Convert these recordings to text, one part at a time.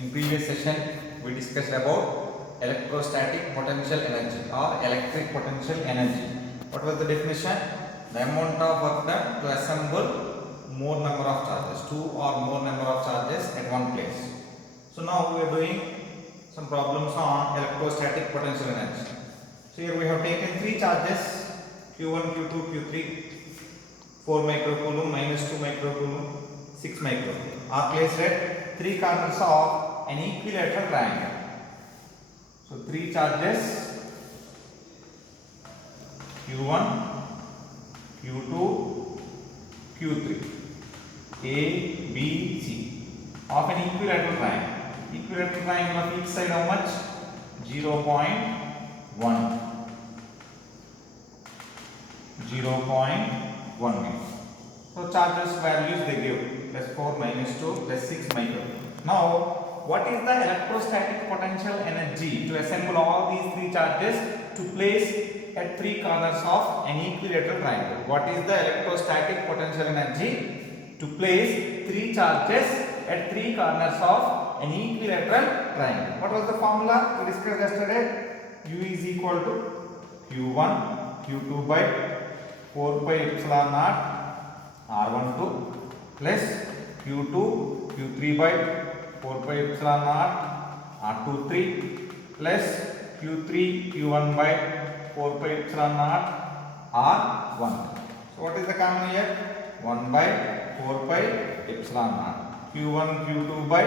In previous session, we discussed about electrostatic potential energy or electric potential energy. What was the definition? The amount of work done to assemble more number of charges, two or more number of charges at one place. So now we are doing some problems on electrostatic potential energy. So here we have taken three charges, Q1, Q2, Q3, 4 microcoulomb, minus 2 microcoulomb, 6 microcoulomb are placed at three corners of an equilateral triangle. So three charges Q1, Q2, Q3, A, B, C of an equilateral triangle. Equilateral triangle of each side how much? 0.1. 0.1 meter. So charges values they give plus 4 minus 2 plus 6 microcoulomb. Now what is the electrostatic potential energy to assemble all these three charges to place at three corners of an equilateral triangle? What is the electrostatic potential energy to place three charges at three corners of an equilateral triangle? What was the formula we discussed yesterday? U is equal to Q1 Q2 by 4 pi epsilon naught R12 plus Q2 Q3 by 4 pi epsilon naught R23 plus Q3 Q1 by 4 pi epsilon naught R1. So what is the common here? 1 by 4 pi epsilon naught. Q1 Q2 by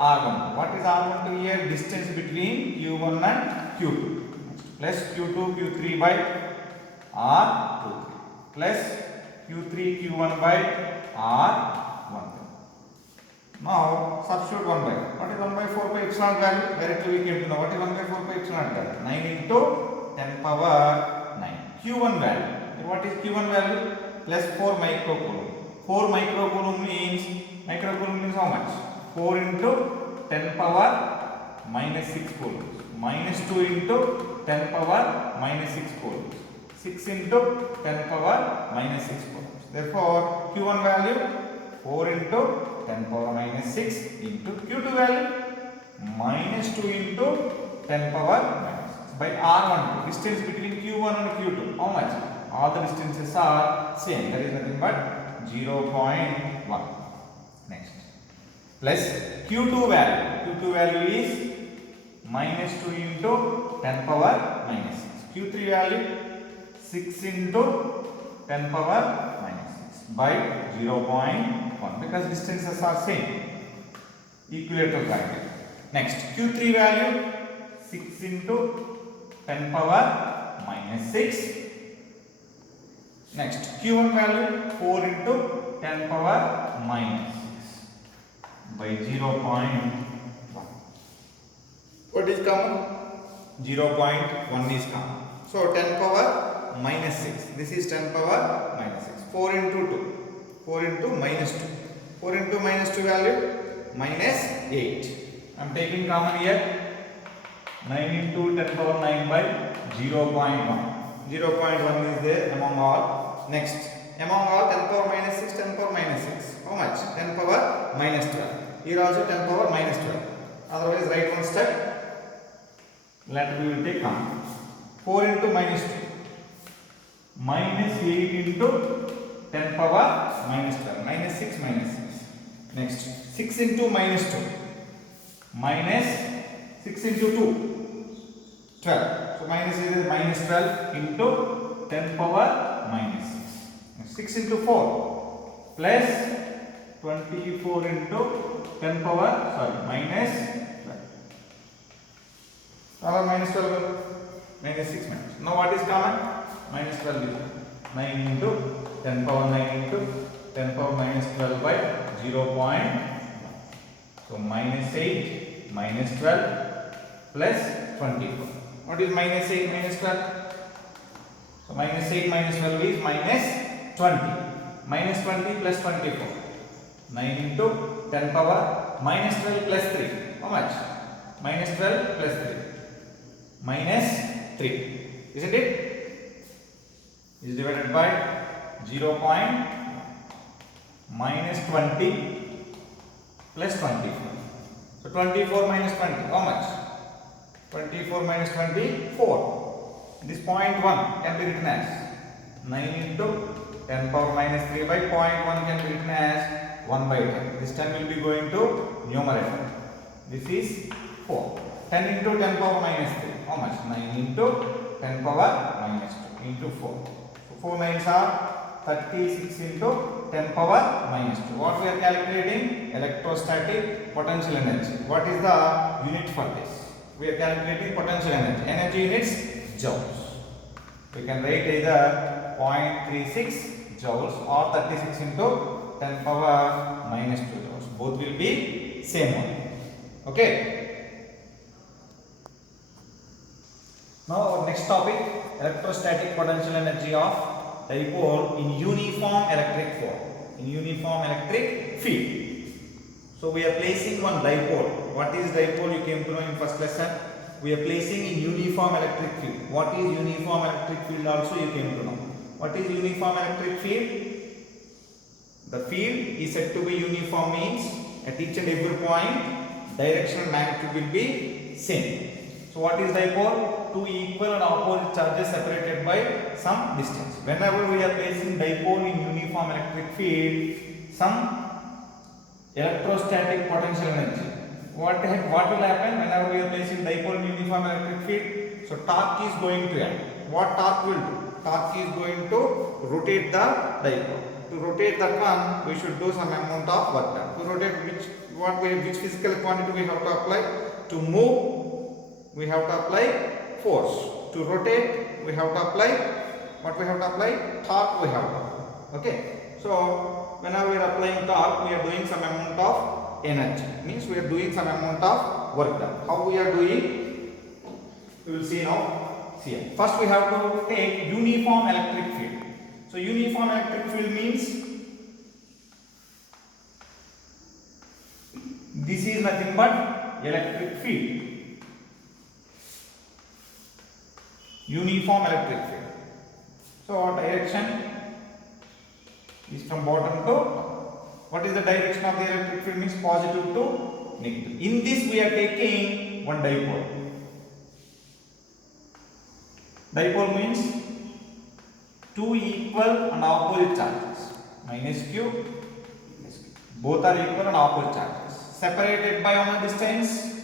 R1. What is R12 here? Distance between Q1 and Q2 plus Q2 Q3 by R23 plus Q3 Q1 by R1. Now substitute 1 by. What is 1 by 4 pi epsilon value? Directly we came to know what is 1 by 4 pi epsilon value. 9 into 10 power 9. Q1 value. What is Q1 value? Plus 4 microcoulomb. 4 microcoulomb means how much? 4 into 10 power minus 6 coulombs. Minus 2 into 10 power minus 6 coulombs. 6 into 10 power minus 6 coulombs. Therefore, Q1 value 4 into 10 power minus 6 into Q2 value minus 2 into 10 power minus 6 by R12. Distance between Q1 and Q2. How much? All the distances are same. That is nothing but 0.1. Next. Plus Q2 value. Q2 value is minus 2 into 10 power minus 6. Q3 value 6 into 10 power minus 6 by 0.1 because distances are same. Equilateral triangle. Next, Q3 value 6 into 10 power minus 6. Next, Q1 value 4 into 10 power minus 6 by 0.1. What is common? 0.1 is common. So 10 power minus 6. This is 10 power minus 6. 4 into 2. 4 into minus 2. 4 into minus 2 value minus 8. I am taking common here. 9 into 10 power 9 by 0.1. 0.1 is there among all. Next, among all 10 power minus 6, 10 power minus 6. How much? 10 power minus 12. Here also 10 power minus 12. Otherwise, write one step. Later we will take common. 4 into minus 2. Minus 8 into 10 power minus 12. Minus 6 minus 6. Next, 6 into minus 2. Minus 6 into 2. 12. So minus is minus 12 into 10 power minus 6. 6 into 4 plus 24 into 10 power minus 12. Minus 12 minus 6 minus. Now what is common? Minus 12 is 9 into 10 power 9 into 10 power minus 12 by 0.1. So minus 8 minus 12 plus 24. What is minus 8 minus 12? So minus 8 minus 12 is minus 20. Minus 20 plus 24. 9 into 10 power minus 12 plus 3. How much? Minus 12 plus 3. Minus 3. Isn't it? Is divided by 0.1 minus 20 plus 24. So 24 minus 20, how much? 24 minus 24. This 0.1 can be written as 9 into 10 power minus 3 by 0.1 can be written as 1 by 10. This 10 will be going to numerator. This is 4. 10 into 10 power minus 3. How much? 9 into 10 power minus 2 into 4. So 4 9s are 36 into 10 power minus 2. What we are calculating? Electrostatic potential energy. What is the unit for this? We are calculating potential energy. Energy units joules. We can write either 0.36 joules or 36 into 10 power minus 2 joules. Both will be same one. Okay. Now our next topic, electrostatic potential energy of dipole in uniform electric field. In uniform electric field. So we are placing one dipole. What is dipole? You came to know in first lesson. We are placing in uniform electric field. What is uniform electric field also you came to know. What is uniform electric field? The field is said to be uniform, means at each and every point directional magnitude will be same. So what is dipole? Two equal and opposite charges separated by some distance. Whenever we are placing dipole in uniform electric field, some electrostatic potential energy. What will happen whenever we are placing dipole in uniform electric field? So torque is going to act. What torque will do? Torque is going to rotate the dipole. To rotate that one, we should do some amount of work done. To rotate which physical quantity we have to apply? To move, we have to apply force. To rotate, we have to apply what we have to apply? Torque we have to apply. Okay. So whenever we are applying torque, we are doing some amount of energy. Means we are doing some amount of work done. How we are doing? We will see now. See here. First we have to take uniform electric field. So uniform electric field means this is nothing but electric field. Uniform electric field. So direction is from bottom to top. What is the direction of the electric field? Means positive to negative. In this we are taking one dipole. Dipole means two equal and opposite charges. Minus q, plus q. Both are equal and opposite charges. Separated by how much distance?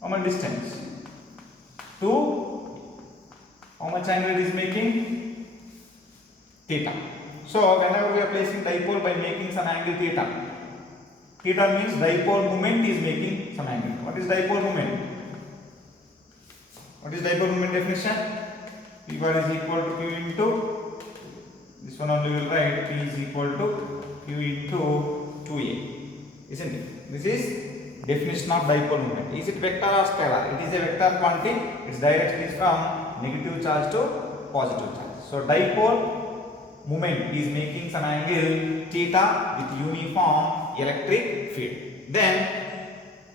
How much distance? 2. How much angle it is making? Theta. So whenever we are placing dipole by making some angle theta, theta means dipole moment is making some angle. What is dipole moment? What is dipole moment definition? P bar is equal to Q into, this one only will write P is equal to Q into 2A. Isn't it? This is definition of dipole moment. Is it vector or scalar? It is a vector quantity. Its direction is from negative charge to positive charge. So dipole moment is making some angle theta with uniform electric field. Then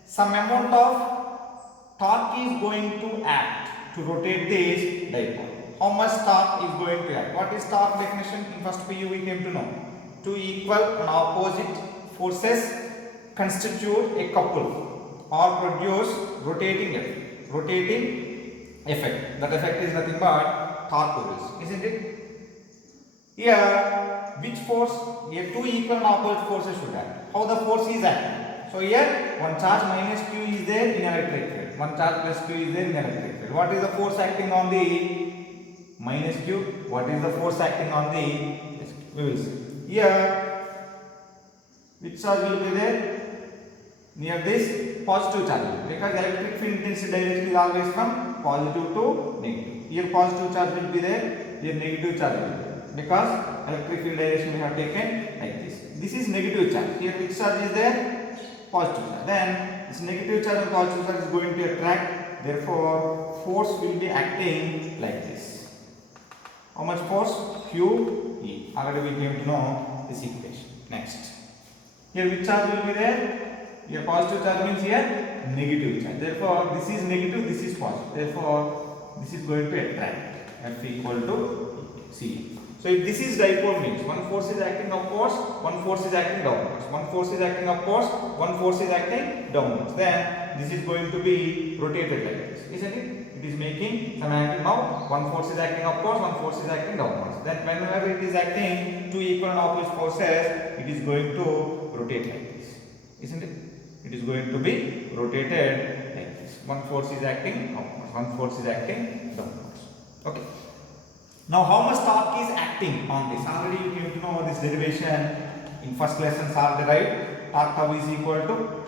some amount of torque is going to act to rotate this dipole. How much torque is going to act? What is torque definition? In first PU we came to know. Two equal and opposite forces constitute a couple or produce rotating effect. That effect is nothing but torque produce, isn't it? Here, which force? Here two equal and opposite forces should act. How the force is acting? So here one charge minus q is there in electric field. One charge plus q is there in electric field. What is the force acting on the minus q? What is the force acting on the plus q? We will see. Here, which charge will be there? Near this positive charge, because electric field intensity direction is always from positive to negative. Here positive charge will be there, here negative charge will be there, because electric field direction we have taken like this. This is negative charge. Here which charge is there? Positive charge. Then this negative charge and positive charge is going to attract. Therefore, force will be acting like this. How much force? Q E. Already we came to know this equation. Next. Here which charge will be there? Here positive charge means here negative charge. Therefore, this is negative, this is positive. Therefore, this is going to attract. F equal to C. So if this is dipole means one force is acting upwards, one force is acting downwards, one force is acting upwards, one force is acting downwards. Then this is going to be rotated like this, isn't it? It is making some angle now. One force is acting upwards, one force is acting downwards. Then whenever it is acting two equal and opposite forces, it is going to rotate like this, isn't it? It is going to be rotated like this. One force is acting upwards, one force is acting downwards. Okay. Now how much torque is acting on this? Already you came to know this derivation in first lesson are derived. Torque tau is equal to,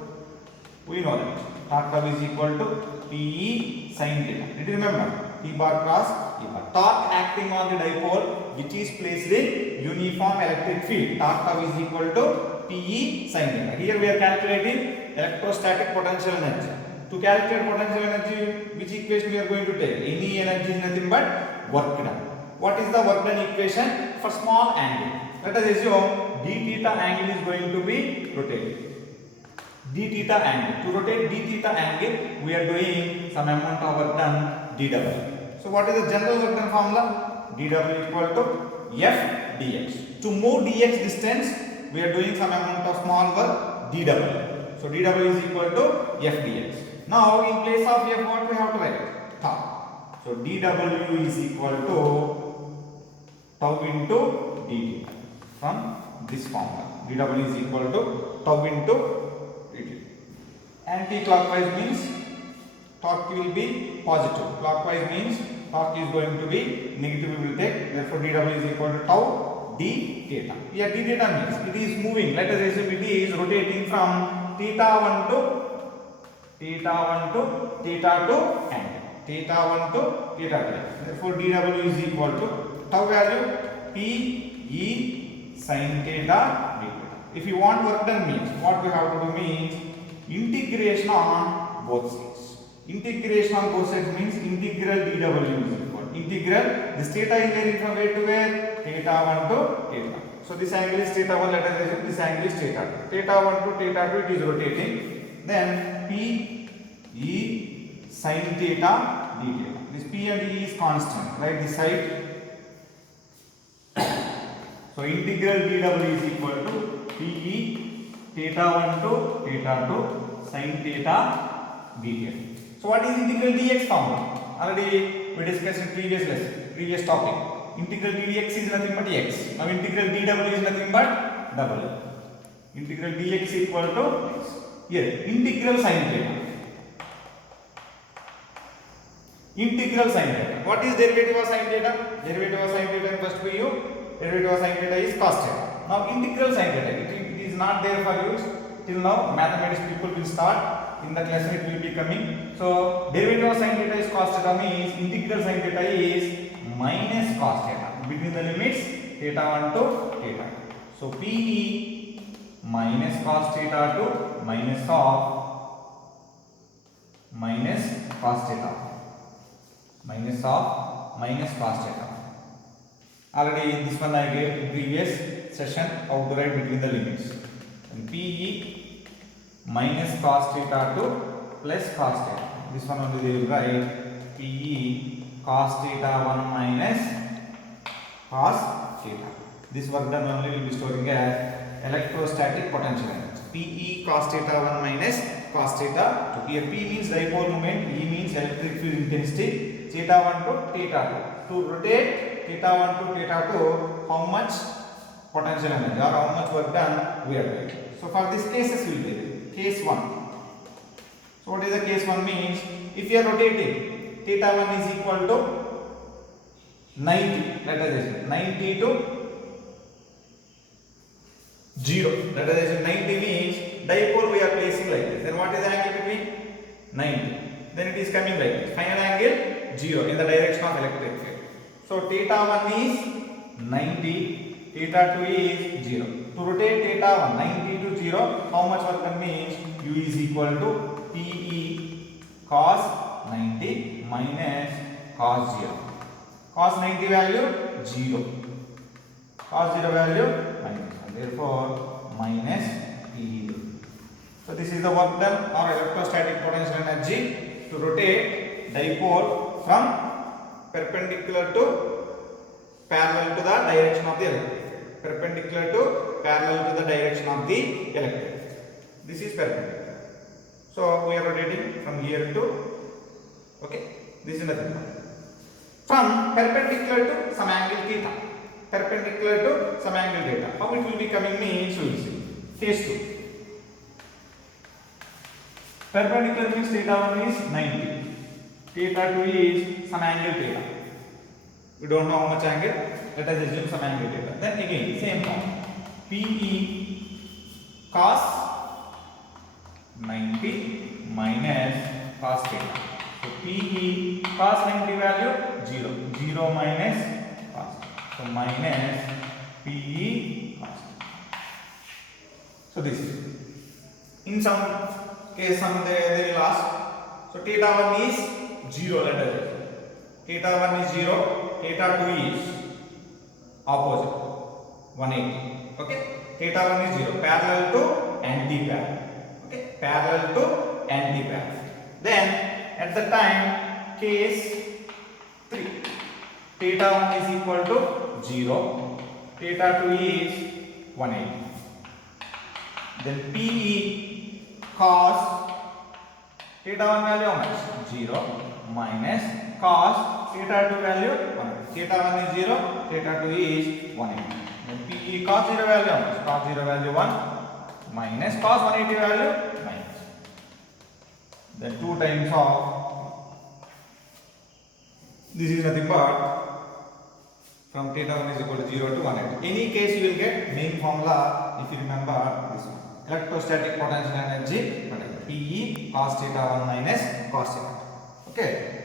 we know that torque tau is equal to PE sin theta. Did you remember? T bar cross E bar. Torque acting on the dipole which is placed in uniform electric field. Torque tau is equal to PE sin theta. Here we are calculating electrostatic potential energy. To calculate potential energy, which equation we are going to take? Any energy is nothing but work done. What is the work done equation for small angle? Let us assume d theta angle is going to be rotated. D theta angle. To rotate d theta angle, we are doing some amount of work done dw. So what is the general work done formula? dw equal to f dx. To move dx distance, we are doing some amount of small work dw. So dw is equal to f dx. Now in place of f, what we have to write? Tau. So dw is equal to tau into dt from this formula. dw is equal to tau into dt. Anti-clockwise means torque will be positive. Clockwise means torque is going to be negative. We will take. Therefore, dw is equal to tau d theta. Here d theta means it is moving. Let us assume it is rotating from theta 1 to theta 1 to theta 2 angle. Theta 1 to theta 2. Therefore, dw is equal to tau value P E sin theta d theta. If you want work done means what we have to do means integration on both sides. Integration on both sides means integral dw is equal. Integral this theta is varying from where to where? Theta 1 to theta. So this angle is theta 1. Let us assume this angle is theta 2. Theta 1 to theta 2 it is rotating. Then P E sin theta d theta. This P and E is constant. Right this side. So integral dw is equal to PE theta 1 to theta 2 sin theta d theta. So what is integral dx formula? Already we discussed in previous lesson, previous topic. Integral dx is nothing but x. Now integral dw is nothing but w. Integral dx equal to x. Here integral sin theta. Integral sin theta. What is derivative of sin theta? Derivative of sin theta first for you. Derivative of sin theta is cos theta. Now integral sin theta, it is not there for you till now. Mathematics people will start. In that lesson it will be coming. So derivative of sin theta is cos theta means integral sin theta is minus cos theta between the limits theta 1 to theta 2. So PE minus cos theta to minus of minus cos theta. Minus of minus cos theta. Already this one I gave in previous session how to write between the limits. And PE minus cos theta to plus cos theta. This one only they will write PE cos theta 1 minus cos theta. This work done only will be storing as electrostatic potential energy. PE cos theta 1 minus cos theta 2. Here P means dipole moment, E means electric field intensity, theta 1 to theta 2. To rotate theta 1 to theta 2, how much potential energy or how much work done we are doing. So for this cases we will take case 1. So what is the case 1 means? If you are rotating, theta 1 is equal to 90. Let us assume 90 to 0. Let us assume 90 means dipole we are placing like this. Then what is the angle between? 90. Then it is coming like this. Final angle 0 in the direction of electric field. So theta 1 is 90, theta 2 is 0. To rotate theta 1 90 to 0, how much work done means U is equal to PE cos 90 minus cos 0. Cos 90 value 0. Cos 0 value minus 1. Therefore minus PE. So this is the work done or electrostatic potential energy to rotate dipole from perpendicular to parallel to the direction of the electron. Perpendicular to parallel to the direction of the electron. This is perpendicular. So we are rotating from here to, okay, this is nothing but from perpendicular to some angle theta. Perpendicular to some angle theta. How it will be coming means we will see. Case 2. Perpendicular means theta 1 is 90. Theta 2 is some angle theta. We don't know how much angle. Let us assume some angle theta. Then again same form. PE cos 90 minus cos theta. So PE cos 90 value 0. 0 minus cos. So minus PE cos. So this is. In some case some they will ask. So theta 1 is 0. Let us say. Theta 1 is 0. Theta 2 is opposite 180. Okay. Theta 1 is 0. Parallel to anti-parallel. Okay. Parallel to anti-parallel. Then at the time case 3. Theta 1 is equal to 0. Theta 2 is 180. Then PE cos theta 1 value how much? 0 minus cos theta 2 value 1. Theta 1 is 0, theta 2 is 180. Then PE cos 0 value how much? Cos 0 value 1 minus cos 180 value minus. Then 2 times of this is nothing but from theta 1 is equal to 0 to 180. Any case you will get main formula if you remember this one. Electrostatic potential energy PE cos theta 1 minus cos theta. Okay.